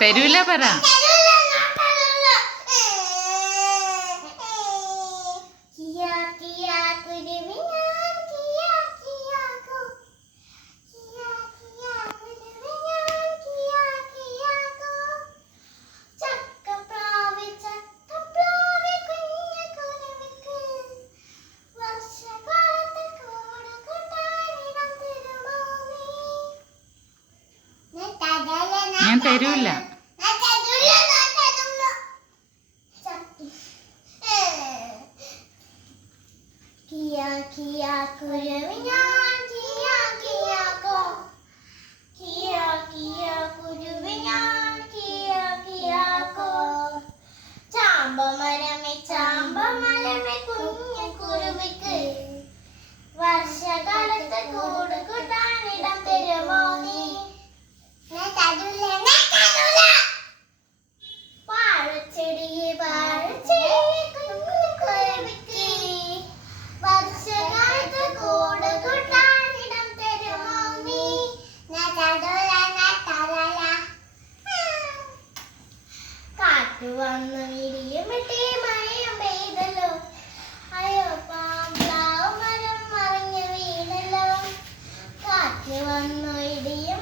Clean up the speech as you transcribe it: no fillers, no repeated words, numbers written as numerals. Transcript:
തരൂല പറ. ഞാൻ തരൂല. വർഷകാലത്ത് കൂട് കൂട്ടാനിടം തരുമോ നീ? വാഴച്ചെടിയെ വാഴച്ചെടിയെ കുഞ്ഞുകുരുവിക്ക് വർഷകാലത്ത് കൂട് കൂട്ടാനിടം തരുമോ നീ? കാറ്റു വന്നു ഇടിയും വെട്ടി മഴയും പെയ്തല്ലോ, അയ്യോ പാമ്പ്ലാവ് മരം മറിഞ്ഞു വീണല്ലോ. കാറ്റ് വന്നു ഇടിയും